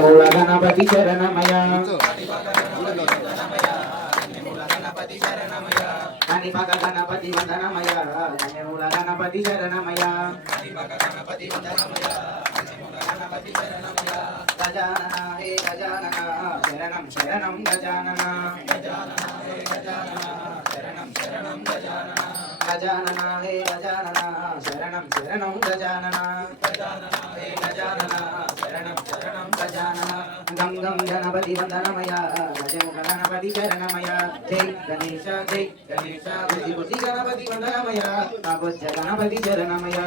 గణపతి శరణమయ. పగ గణపతి వందనమయ. మూల గణపతి శరణమయ. గజానన హే గజానన. శరణం శరణం గజానన. గజానన హే గజానన. శరణం శరణం గజానన. గం గం గణపతి వందనమయ గజముఖ గణపతి శరణమయ జై గణేశ జై గణేశ బుద్ధి బుద్ధి గణపతి వందనమయ బుద్ధ గణపతి శరణమయ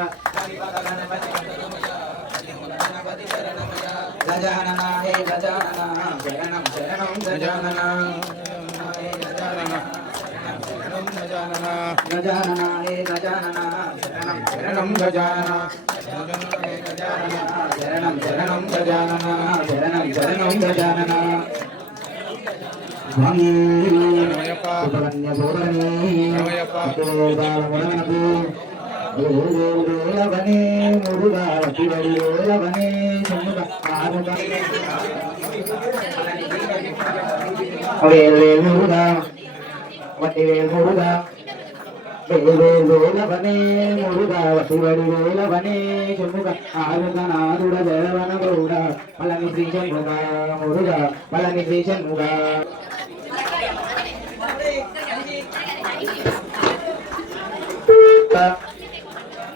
గజానన హే గజానన శరణం శరణం గజానన హే గజానన గజానన హే గజానన శరణం శరణం గజానన శరణం శరణం గజానన శరణం శరణం గజానన వేలవనే మురుగా శివడి వేలవనే చెమ్ముగ ఆరుగ వేలు మురుగా వటి వేలు మురుగా వేలవనే మురుగా శివడి వేలవనే చెమ్ముగ ఆరుగ నాదుడ దేవన గౌడ పళని శ్రీ చెమ్ముగ మురుగా పళని శ్రీ చెమ్ముగ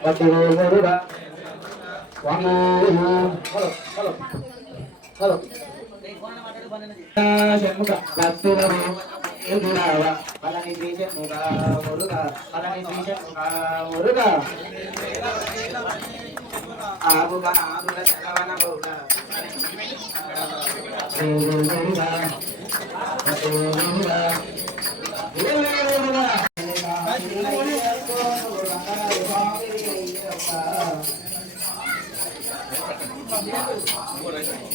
వటి వేలు Muruga Swami hello hello hello Shanmukha భక్తులము ఎదురావ పలని శ్రీ షణ్ముఖ మురుగ పలని శ్రీ షణ్ముఖ మురుగ ఆగుగ నాగుల శరవణ బౌడ మురుగ మురుగ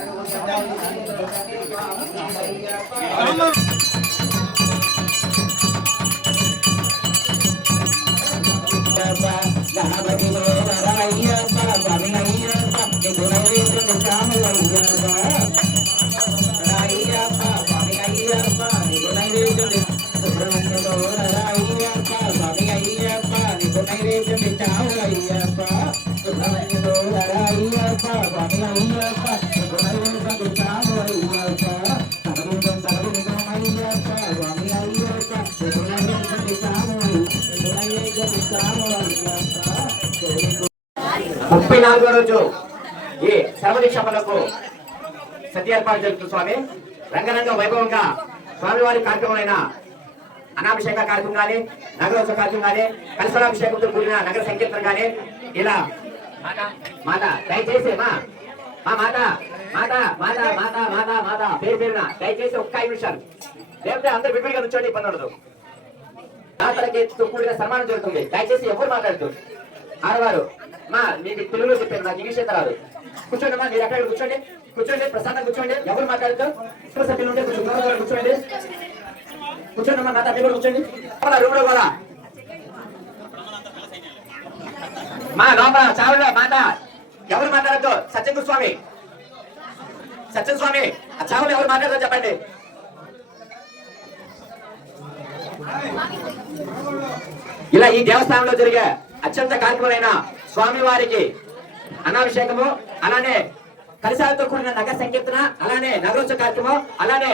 గణపతి నాలుగో రోజు ఈ శర్మదీక్ష పనులకు సత్య ఏర్పాటు జరుగుతుంది స్వామి. రంగరంగ వైభవంగా స్వామివారి కార్యక్రమమైన అనాభిషేక కార్యక్రమం కానీ నగరోత్సవ కార్యక్రమం కానీ కలసరాభిషేకంతో కూడిన నగర సంకీర్తన కానీ ఇలా మాత. దయచేసి మా మా మాత మాత మాత మాత మాత మాత పేరు పేరున దయచేసి ఒక్క ఐదు నిమిషాలు. లేకపోతే అందరు విడివిడిగా నుంచోండి ఇబ్బంది ఉండదు. మాతలకి కూడిన సన్మానం జరుగుతుంది. దయచేసి ఎవరు మాట్లాడుతూ ఆడవారు మా మీకు తెలుగులో చెప్పారు నాకు ఇంగ్లీష్ అయితే రాదు కూర్చోండి అమ్మా మీరు అక్కడ కూర్చోండి? కూర్చోండి ప్రశాంతంగా కూర్చోండి. ఎవరు మాట్లాడుతూ ఎక్కువ సభ్యులు ఉంటే కొంచెం దూరం కూర్చోండి? కూర్చోండి అమ్మా నాతో మీరు కూర్చోండి. లోపల రూమ్లో కూడా మా లోపల చావులో మాట. ఎవరు మాట్లాడద్దు? సత్యం స్వామి సత్యం స్వామి ఆ చావులు ఎవరు మాట్లాడదో చెప్పండి. ఇలా ఈ దేవస్థానంలో జరిగే అత్యంత కార్యక్రమమైన స్వామివారికి అనాభిషేకము అలానే కలిసాలతో కూడిన నగర సంకీర్తన అలానే నగరోత్సవ కార్యక్రమం అలానే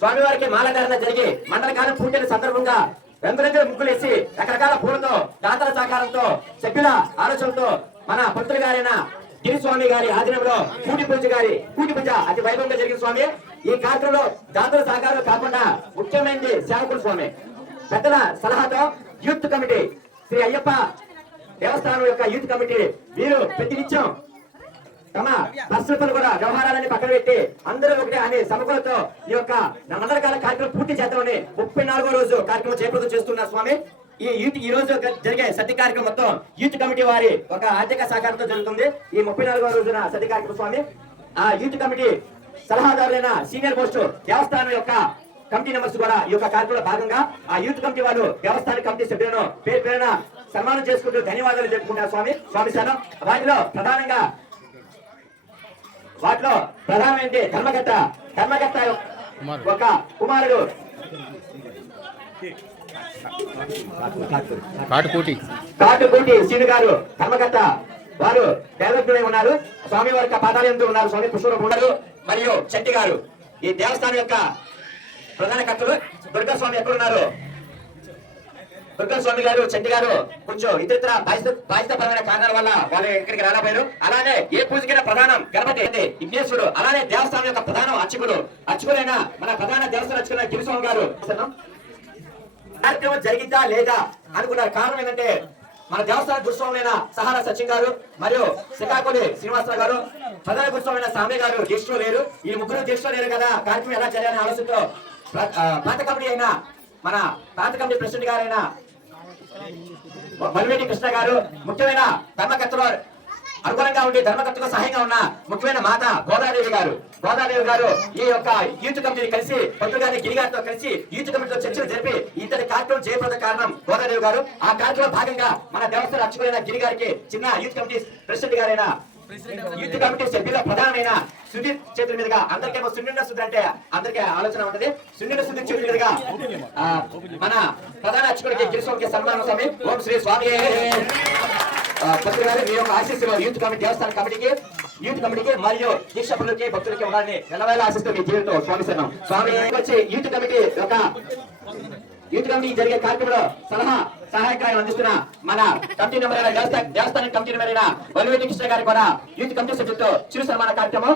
స్వామివారికి మాలధారణ జరిగి మండలకాల పూజల సందర్భంగా రంగురంగుల ముగ్గులేసి రకరకాల పూలతో దాతల సహకారంతో సభ్యుల ఆలోచనతో మన పంతులు గారైన గిరిస్వామి గారి ఆధీనంలో కూటి పూజ గారి కూటి పూజ అతి వైభవంగా జరిగిన స్వామి. ఈ కార్యక్రమంలో దాతల సహకారం కాకుండా ముఖ్యమైనది సేవకులు స్వామి. పెద్దల సలహాతో యూత్ కమిటీ శ్రీ అయ్యప్ప దేవస్థానం యొక్క యూత్ కమిటీ వీరు ప్రతినిత్యం తమ పరిస్థితులు కూడా వ్యవహారాలన్నీ పక్కన పెట్టి అందరూ ఒకటి అనే సమకూలతో ఈ యొక్క మండలకాల కార్యక్రమం పూర్తి చేద్దామని ముప్పై నాలుగో రోజు కార్యక్రమం చేపడుతూ చేస్తున్నారు స్వామి. ఈ యూత్ ఈ రోజు జరిగే సతి కార్యక్రమం మొత్తం యూత్ కమిటీ వారి ఒక ఆర్థిక సహకారంతో జరుగుతుంది. ఈ ముప్పై నాలుగో రోజున సతి కార్యక్రమం స్వామి. ఆ యూత్ కమిటీ సలహాదారులైన సీనియర్ పోస్టు దేవస్థానం యొక్క కమిటీ మెంబర్స్ కూడా ఈ యొక్క కార్యక్రమంలో భాగంగా ఆ యూత్ కమిటీ వాళ్ళు దేవస్థాన కమిటీ సభ్యులను పేరు పేరున సన్మానం చేసుకుంటూ ధన్యవాదాలు చెప్పుకుంటారు స్వామి. స్వామి సార్ వాటిలో ప్రధానంగా వాటిలో ప్రధానమైనది ధర్మకర్త. ధర్మకర్త ఒక కుమారుడు. కాటుకోటి. కాటుకోటి శ్రీను గారు ధర్మకర్త. వారు దేవజ్ఞులై ఉన్నారు. స్వామి వారి యొక్క పాదాలు ఎందు ఉన్నారు. స్వామి పుష్పరూపం ఉన్నారు మరియు చెట్టి గారు ఈ దేవస్థానం యొక్క ప్రధాన కర్తలు. దుర్గా స్వామి ఎక్కడున్నారు? దుర్గా స్వామి గారు చెట్టి గారు కొంచెం ఇతర బాధ్యతపరమైన కారణాల వల్ల వాళ్ళు ఇక్కడికి రాలేపోయారు అలానే ఏ పూజకైనా ప్రధానం గణపతి అయితే విఘ్నేశ్వరుడు అలానే దేవస్థానం యొక్క ప్రధానం అర్చకుడు అర్చకులైన మన ప్రధాన దేవస్థానం అర్చకులైన గిరిస్వామి గారు. కార్యక్రమం జరిగిందా లేదా అనుకున్న కారణం ఏంటంటే మన దేవస్థాన గురుస్వాములైన సహారా సచిన్ గారు మరియు శ్రీకాకుళి శ్రీనివాసరావు గారు ప్రధాన గురుస్వామైన సామే గారు దీక్షలో లేరు. ఈ ముగ్గురు దీక్షలో లేరు కదా కార్యక్రమం ఎలా చేయాలనే ఆలోచనతో పాత కమిటీ అయిన మన పాత కమిటీ ప్రెసిడెంట్ గారైన మల్వేటి కృష్ణ గారు ముఖ్యమైన ధర్మకర్తలో అనుగుణంగా ఉండి ధర్మకర్తకు సహాయంగా ఉన్న ముఖ్యమైన మాత గోదాదేవి గారు. గోదాదేవి గారు ఈ యొక్క యూత్ కమిటీని కలిసి పంతులు గారి గిరి గారితో కలిసి యూత్ కమిటీతో చర్చలు జరిపి ఇంతటి కార్యక్రమం చేయబోతున్న కారణం గోదాదేవి గారు. ఆ కార్యక్రమంలో భాగంగా మన దేవస్థాన అర్చకులైన గిరి గారికి చిన్న యూత్ కమిటీ ప్రెసిడెంట్ గారైన యూత్ కమిటీ సభ్యుల ప్రధానమైన సుధీర్ చేతుల మీదుగా అందరికేమో సున్నిండ సుధీర్ అంటే అందరికీ ఆలోచన ఉంటది. సున్నిండ సుధీర్ చేతుల మీదుగా మన ప్రధాన అర్చకుడికి గిరిస్వామికి సన్మానం స్వామి. ఓం శ్రీ స్వామి భక్తులు గారు మీ యొక్క ఆశీస్సులు యూత్ కమిటీ దేవస్థాన కమిటీకి యూత్ కమిటీకి మరియు దీక్షకులకి భక్తులకి ఉండాలని నెలవేళ ఆశిస్తూ మీ జీవితం స్వామి శరణం. స్వామి వచ్చి యూత్ కమిటీ యొక్క యూత్ కమిటీ జరిగే కార్యక్రమంలో సలహా సహాయకాయం అందిస్తున్న మన కమిటీ నెంబర్ అయిన దేవస్థాన కమిటీ నెంబర్ అయిన వల్లివేటి కృష్ణ గారు కూడా యూత్ కమిటీ సభ్యులతో చిరు సన్మాన కార్యక్రమం.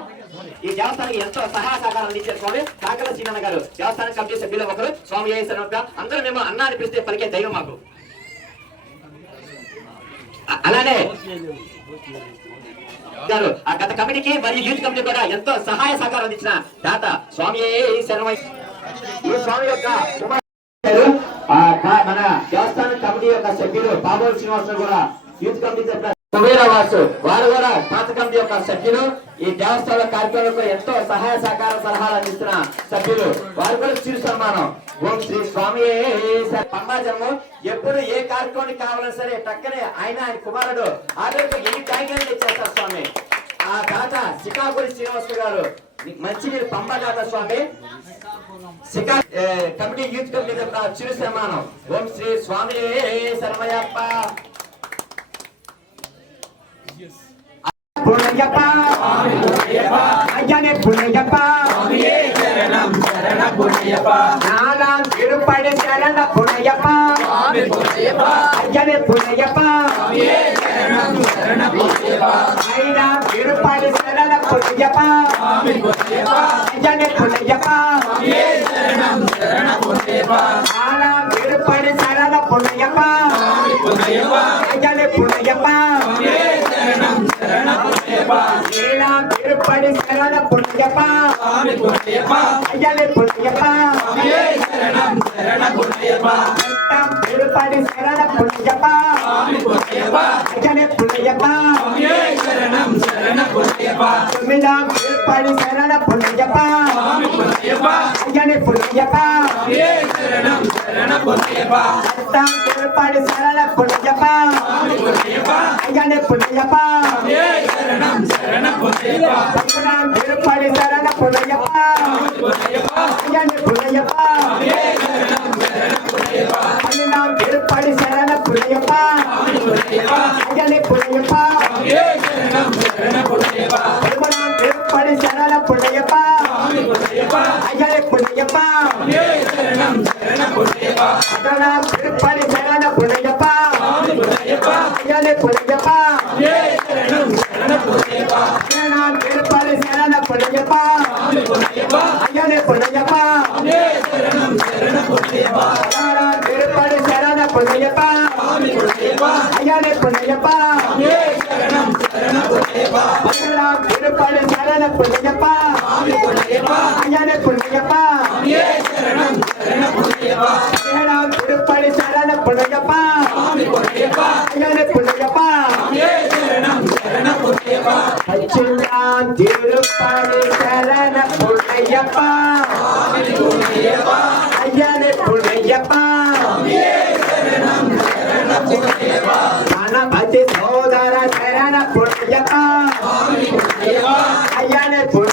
ఈ దేవస్థానానికి ఎంతో సహాయ సహకారం అందించారు స్వామి కాకల సీనన్న గారు దేవస్థానం కమిటీ సభ్యులు ఒకరు స్వామి ఏ అందరూ మేము అన్నా అని పిలిస్తే పలికే దైవం మాకు. అలానే గారు ఆ గత కమిటీకి మరియు యూత్ కమిటీ కూడా ఎంతో సహాయ సహకారం అందించిన దాత స్వామి శరణమై ఈ స్వామి యొక్క కమిటీ యొక్క సభ్యులు బాబోలు శ్రీనివాసరావు కూడా యూత్ కమిటీ సభ్యులు కుబేర వారు కూడా పాత కమిటీ యొక్క సభ్యులు. ఈ దేవస్థాన కార్యక్రమంలో ఎంతో సహాయ సహకార సలహాలు అందిస్తున్న సభ్యులు. వారు కూడా చిరు సన్మానం. ఓం శ్రీ స్వామి. పంబాజము ఎప్పుడు ఏ కార్యక్రమానికి కావాలన్నా సరే టక్కనే ఆయన ఆయన కుమారుడు. ఆఖరికి ఎన్ని కాయగానే తెచ్చేస్తారు స్వామి? ఆ దాత శ్రీకాకుళి శ్రీనివాస గారు. మంచినీరు పంబ దాత స్వామి? కమిటీ యూత్ కమిటీ తరపున చిరు సన్మానం ఓం శ్రీ స్వామి శర్మయప్ప పుణ్యప్ప అయ్యనే పుణ్యప్ప నాలాం తిరుపడి శరణ పుణ్యప్ప అయ్యనే పుణ్యప్ప అయినా తిరుపడి శరణ பொன்னையப்பா எஜனே பொன்னையப்பா ஆனாம் திருப்பணி சரண பொன்னையப்பா எஜனே பொன்னையப்பா ஏழாம் திருப்பணி சரண பொன்னையப்பா ஐயனே பொன்னையப்பா எட்டாம் திருப்பணி சரண பொன்னையப்பா ஐயனே பொன்னையப்பா படி சரண பொன்னையப்பா ஐயனை பொன்னையப்பா அத்தான் திருப்பாடி சரண பொன்னையப்பா ஐயனை பொன்னையப்பா திருப்பாடி சரண família para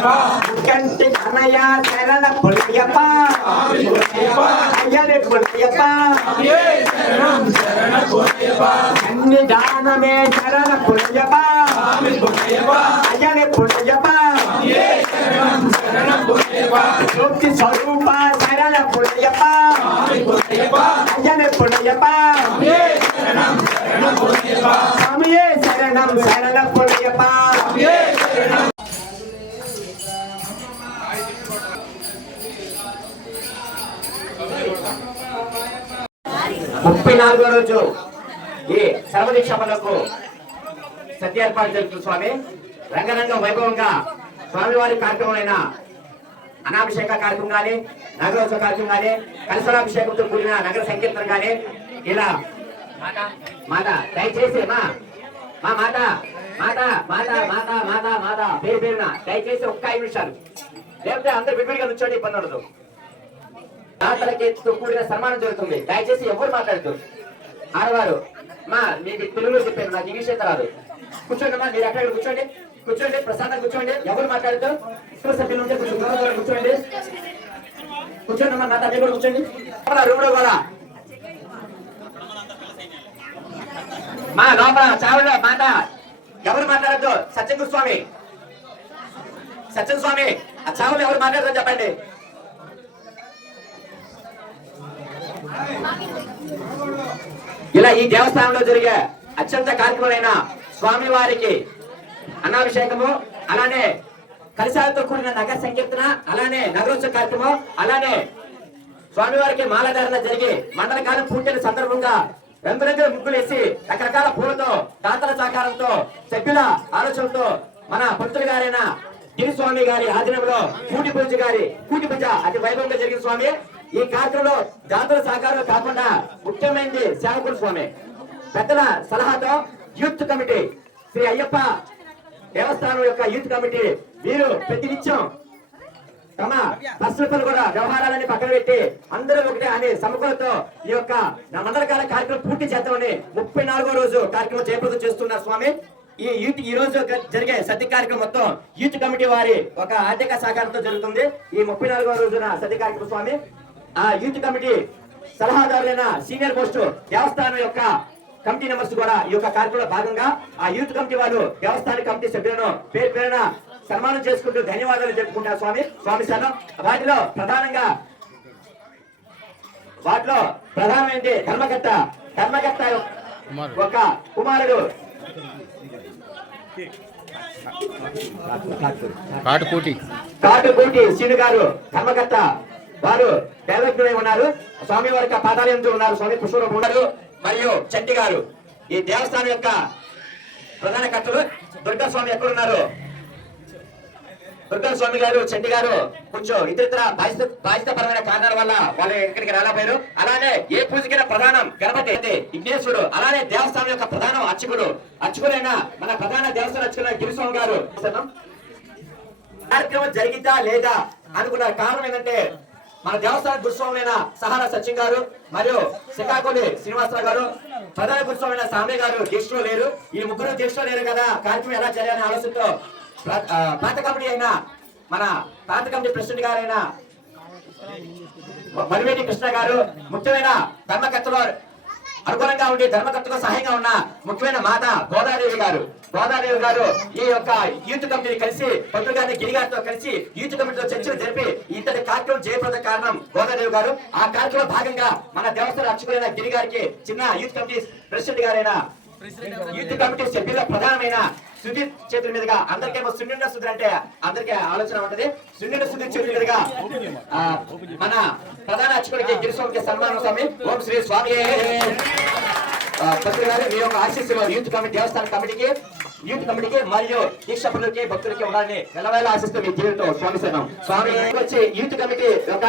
పుణ్యప్ప కంటి కనయ శరణ పుణ్యప్ప అయ్యనే పుణ్యప్ప అన్ని దానమే శరణ పుణ్యప్ప అయ్యనే పుణ్యప్ప ముక్తి స్వరూప శరణ పుణ్యప్ప అయ్యనే పుణ్యప్ప స్వామియే శరణం శరణ పుణ్యప్ప నాలుగో రోజు ఈ సర్వదీక్ష పనులకు సత్య ఏర్పాటు జరుగుతుంది స్వామి. రంగరంగ వైభవంగా స్వామివారి కార్యక్రమమైన అనాభిషేక కార్యక్రమం కానీ నగరోత్సవ కార్యక్రమం కానీ కలసరాభిషేకంతో కూడిన నగర సంకీర్తనం కానీ ఇలా మాత మాత దయచేసి మా మా మాత మాత మాత మాత మాత మాత పేరు పేరున దయచేసి ఒక్క ఐదు నిమిషాలు. లేకపోతే అందరు విడివిడిగా నుంచోండి ఇబ్బంది ఉండదు. దాతలకి కూడిన సన్మానం జరుగుతుంది. దయచేసి ఎవరు మాట్లాడుతూ ఆడవారు మా మీకు తెలుగులో చెప్పాను నాకు ఇంగ్లీష్ అయితే రాదు. కూర్చోండి అమ్మా మీరు అక్కడ కూర్చోండి? కూర్చోండి ప్రశాంతంగా కూర్చోండి. ఎవరు మాట్లాడుతూ కుటుంబ సభ్యులు ఉంటే కొంచెం దూరం దూరం కూర్చోండి. కూర్చోండి అమ్మా నా మీరు కూడా కూర్చోండి. రూమ్లో కూడా మా లోపల చావులో మాట ఎవరు మాట్లాడద్దు? సత్యం స్వామి. సత్యం స్వామి ఆ చావులు ఎవరు మాట్లాడతారు చెప్పండి. ఇలా ఈ దేవస్థానంలో జరిగే అత్యంత కార్యక్రమమైన స్వామి వారికి అన్నాభిషేకము అలానే కలిశాలతో కూడిన నగర సంకీర్తన అలానే నగరోత్సవ కార్యక్రమం అలానే స్వామివారికి మాలధారణ జరిగి మండల కాలం పూర్తయిన సందర్భంగా రంగురంగుల ముగ్గులు వేసి రకరకాల పూలతో దాతల సహకారంతో సభ్యుల ఆలోచనతో మన పంతులు గారైన గిరిస్వామి గారి ఆధీనంలో కూటి పూజ గారి కూటి పూజ అతి వైభవంగా జరిగిన స్వామి. ఈ కార్యక్రమంలో జాతర సహకారం కాకుండా ముఖ్యమైనది సేవకుల స్వామి. పెద్దల సలహాతో యూత్ కమిటీ శ్రీ అయ్యప్ప దేవస్థానం యొక్క యూత్ కమిటీ వీరు ప్రతినిత్యం తమ పర్సనల్ కూడా వ్యవహారాలని పక్కన పెట్టి అందరూ ఒకటే అనే సమకూలతో ఈ యొక్క మండలకాల కార్యక్రమం పూర్తి చేద్దామని ముప్పై నాలుగో రోజు కార్యక్రమం చేపడుతూ చేస్తున్నారు స్వామి. ఈ యూత్ ఈ రోజు జరిగే సత్య కార్యక్రమం మొత్తం యూత్ కమిటీ వారి ఒక ఆర్థిక సహకారంతో జరుగుతుంది. ఈ ముప్పై నాలుగో రోజున సత్య కార్యక్రమం స్వామి. ఆ యూత్ కమిటీ సలహాదారులైన సీనియర్ పోస్ట్ దేవస్థానం యొక్క కమిటీ మెంబర్స్ కూడా ఈ యొక్క కార్యక్రమంలో భాగంగా ఆ యూత్ కమిటీ వాళ్ళు దేవస్థాన కమిటీ సభ్యులను పేరు పేరున సన్మానం చేసుకుంటూ ధన్యవాదాలు చెప్పుకుంటారు స్వామి. స్వామి శరణం. వాటిలో ప్రధానంగా వాటిలో ప్రధానమైనది ధర్మకర్త. ధర్మకర్త ఒక కుమారుడు. కాటుకోటి. కాటుకోటి శ్రీను గారు ధర్మకర్త. వారు దైవజ్ఞులై ఉన్నారు. స్వామి వారికి యొక్క పాదాలయంతో ఉన్నారు. స్వామి పుష్పరూపం ఉన్నారు. మరియు చెట్టి గారు. ఈ దేవస్థానం యొక్క ప్రధాన కర్తలు దుర్గా స్వామి ఎక్కడున్నారు? దుర్గా స్వామి గారు చెట్టి గారు కొంచెం ఇతరితర బాధ్యత బాధ్యతపరమైన కారణాల వల్ల వాళ్ళు ఇక్కడికి రాలేపోయారు అలానే ఏ పూజకైనా ప్రధానం గణపతి విఘ్నేశ్వరుడు అలానే దేవస్థానం యొక్క ప్రధానం అర్చకుడు అర్చకుడైన మన ప్రధాన దేవస్థానం అర్చకుడు గిరిస్వామి గారు. కార్యక్రమం జరిగిందా లేదా అనుకున్న కారణం ఏంటంటే మన దేవస్థాన గురుస్వాములైన సహారా సచిన్ గారు మరియు శ్రీకాకుళి శ్రీనివాసరావు గారు ప్రధాన గురుస్వామైన సామి గారు దీక్షలో లేరు. ఈ ముగ్గురు దీక్షలో లేరు కదా కార్యక్రమం ఎలా చేయాలనే ఆలోచనతో ప్రాంత కమిటీ అయిన మన ప్రాంత కమిటీ ప్రెసిడెంట్ గారైన మరివేటి కృష్ణ గారు ముఖ్యమైన ధర్మకర్తలో అనుకూలంగా ఉండి ధర్మకర్తకు సహాయంగా ఉన్న ముఖ్యమైన మాత గోదాదేవి గారు. గోదాదేవి గారు ఈ యొక్క యూత్ కమిటీని కలిసి పంతులు గారిని గిరి గారితో కలిసి యూత్ కమిటీతో చర్చలు జరిపి ఇంతటి కార్యక్రమం జయప్రద కారణం గోదాదేవి గారు. ఆ కార్యక్రమంలో భాగంగా మన దేవస్థాన అర్చకులైన గిరి గారికి చిన్న యూత్ కమిటీ ప్రెసిడెంట్ గారైన యూత్ కమిటీ సభ్యుల ప్రధానమైన సుధీర్ చేతుల మీదుగా అందరికేమో సున్నిండ సుధీర్ అంటే అందరికీ ఆలోచన ఉంటది. సున్నిండ సుధీర్ చేతుల మీదుగా మన ప్రధాన అర్చకుడికి గిరిస్వామికి సన్మానం స్వామి. ఓం శ్రీ స్వామి భక్తులు గారు మీ యొక్క ఆశీస్సులు యూత్ కమిటీ దేవస్థాన కమిటీకి యూత్ కమిటీకి మరియు దీక్షకులకి భక్తులకి ఉండాలని నెలవేళ ఆశిస్తూ మీ జీవితం స్వామి శరణం. స్వామి వచ్చి యూత్ కమిటీ ఒక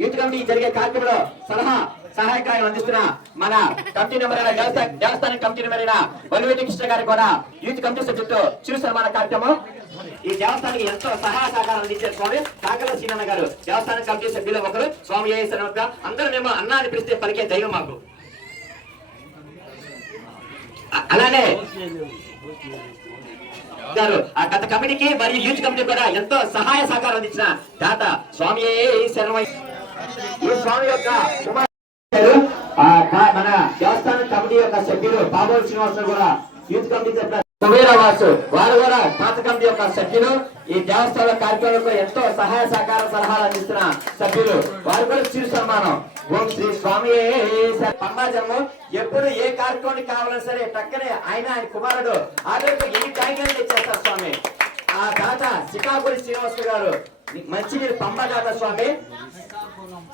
యూత్ కమిటీ జరిగే కార్యక్రమంలో సలహా సహాయకారం అందిస్తున్న మన కమిటీ నెంబర్ అయిన దేవస్థానం కమిటీ నెంబర్ అయిన వలివేటి కృష్ణ గారికి కూడా యూత్ కమిటీ సభ్యులతో చిరు సన్మాన కార్యక్రమం. ఈ దేవస్థానికి ఎంతో సహాయ సహకారం అందించారు స్వామి. కాకల సీనన్న గారు దేవస్థానం కమిటీ సభ్యులు ఒకరు. స్వామి ఏ అందరూ మేము అన్నా అని పిలిస్తే పలికే దైవం మాకు. అలానే గారు ఆ గత కమిటీకి మరియు యూత్ కమిటీ కూడా ఎంతో సహాయ సహకారం అందించిన దాత స్వామి శరణమై ఈ స్వామి యొక్క మన దేవస్థాన కమిటీ యొక్క సభ్యులు బాబోలు శ్రీనివాసరావు కూడా యూత్ కమిటీ చెప్పిన కుబేర వాసు వారు కూడా పాత కమిటీ యొక్క సభ్యులు. ఈ దేవస్థాన కార్యక్రమంలో ఎంతో సహాయ సహకార సలహాలు అందిస్తున్న సభ్యులు. వారు కూడా చిరు సన్మానం. ఓం శ్రీ స్వామి పంబాజము ఎప్పుడు ఏ కార్యక్రమానికి కావాలన్నా సరే పక్కనే ఆయన ఆయన కుమారుడు. ఆర్డర్ ఈ ట్యాంకర్లు తెచ్చేస్తారు స్వామి. ఆ దాత సికాపురి శ్రీనివాస గారు. మంచి మీరు పంబ దాత స్వామి.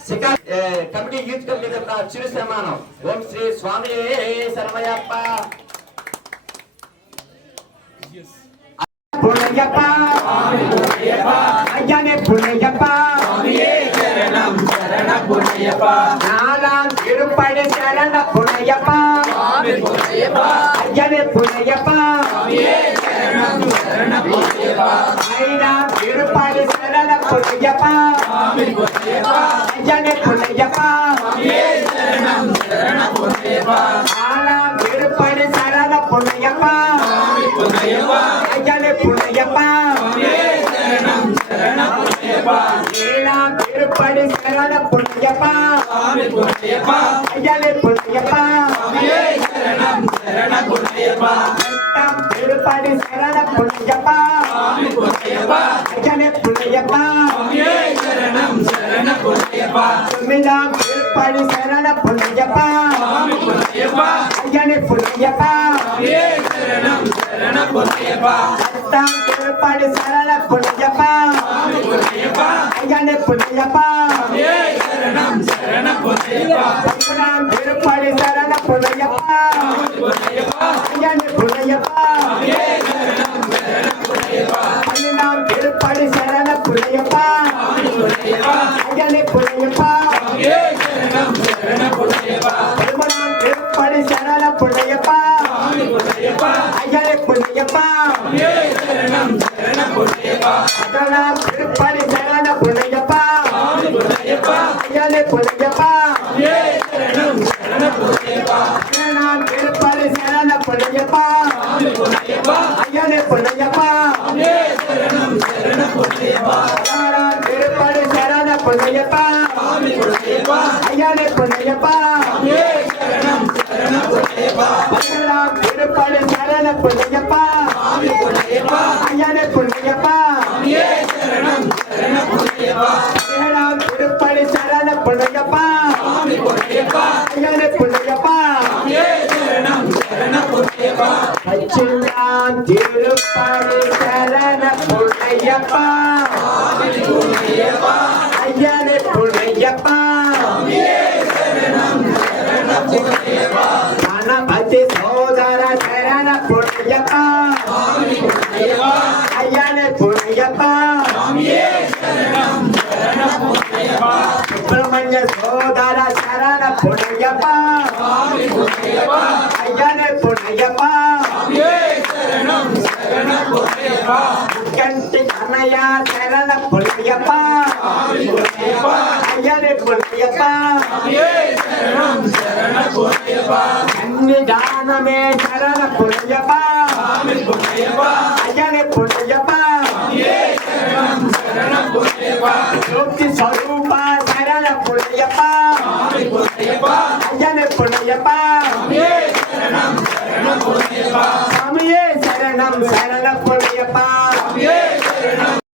శిఖా ఏ, కమిటీ యూత్ కమిటీ తరపున చిరు సన్మానం ఓం శ్రీ స్వామి శరణమయ్యప్ప పుణ్యప్ప అయ్యనే పుణ్యప్ప నాలాం తిరుపడి శరణ పుణ్యప్ప అయ్యనే పుణ్యప్ప అయినా తిరుపడి శరణ పుణ్యప్ప ஆனா வேறுபாடு சாராத பொண்ணையப்பா. ஐயாலே பொண்ணையப்பா. ஏழாம் வேறுபாடு சாராத பொண்ணையப்பா. ஐயாலே பொண்ணையப்பா. எட்டாம் வேறுபாடு சாராத பொண்ணையப்பா. ஐயாலே பொண்ணையப்பா. தொம்மிதாம் பழி சரண புள்ளையப்பா ஐயனே புள்ளையப்பா அத்தான் திருப்பாடி சரண புள்ளையப்பா ஐயனே புள்ளையப்பா திருப்பாடி சரண புள்ளையப்பா திருப்பணி சரண பிள்ளையப்பா பிள்ளையப்பா திருப்பணி சரண பிள்ளையப்பா ಯಶೋಧರ ಶರಣ ಪುಣ್ಯಪ್ಪ ಅಯ್ಯನ ಪುಣ್ಯಪ್ಪ ಕಂಟಿ ಕನಯ ಶರಣ ಪುಣ್ಯಪ್ಪ ಅಯ್ಯನ ಪುಣ್ಯಪ್ಪ ಕನ್ನಿದಾನ ಮೇ ಶರಣ ಪುಣ್ಯಪ್ಪ ಅಯ್ಯನ ಪುಣ್ಯಪ್ಪ ಜ್ಯೋತಿ ಸ್ವರೂಪ பொன்னையப்பா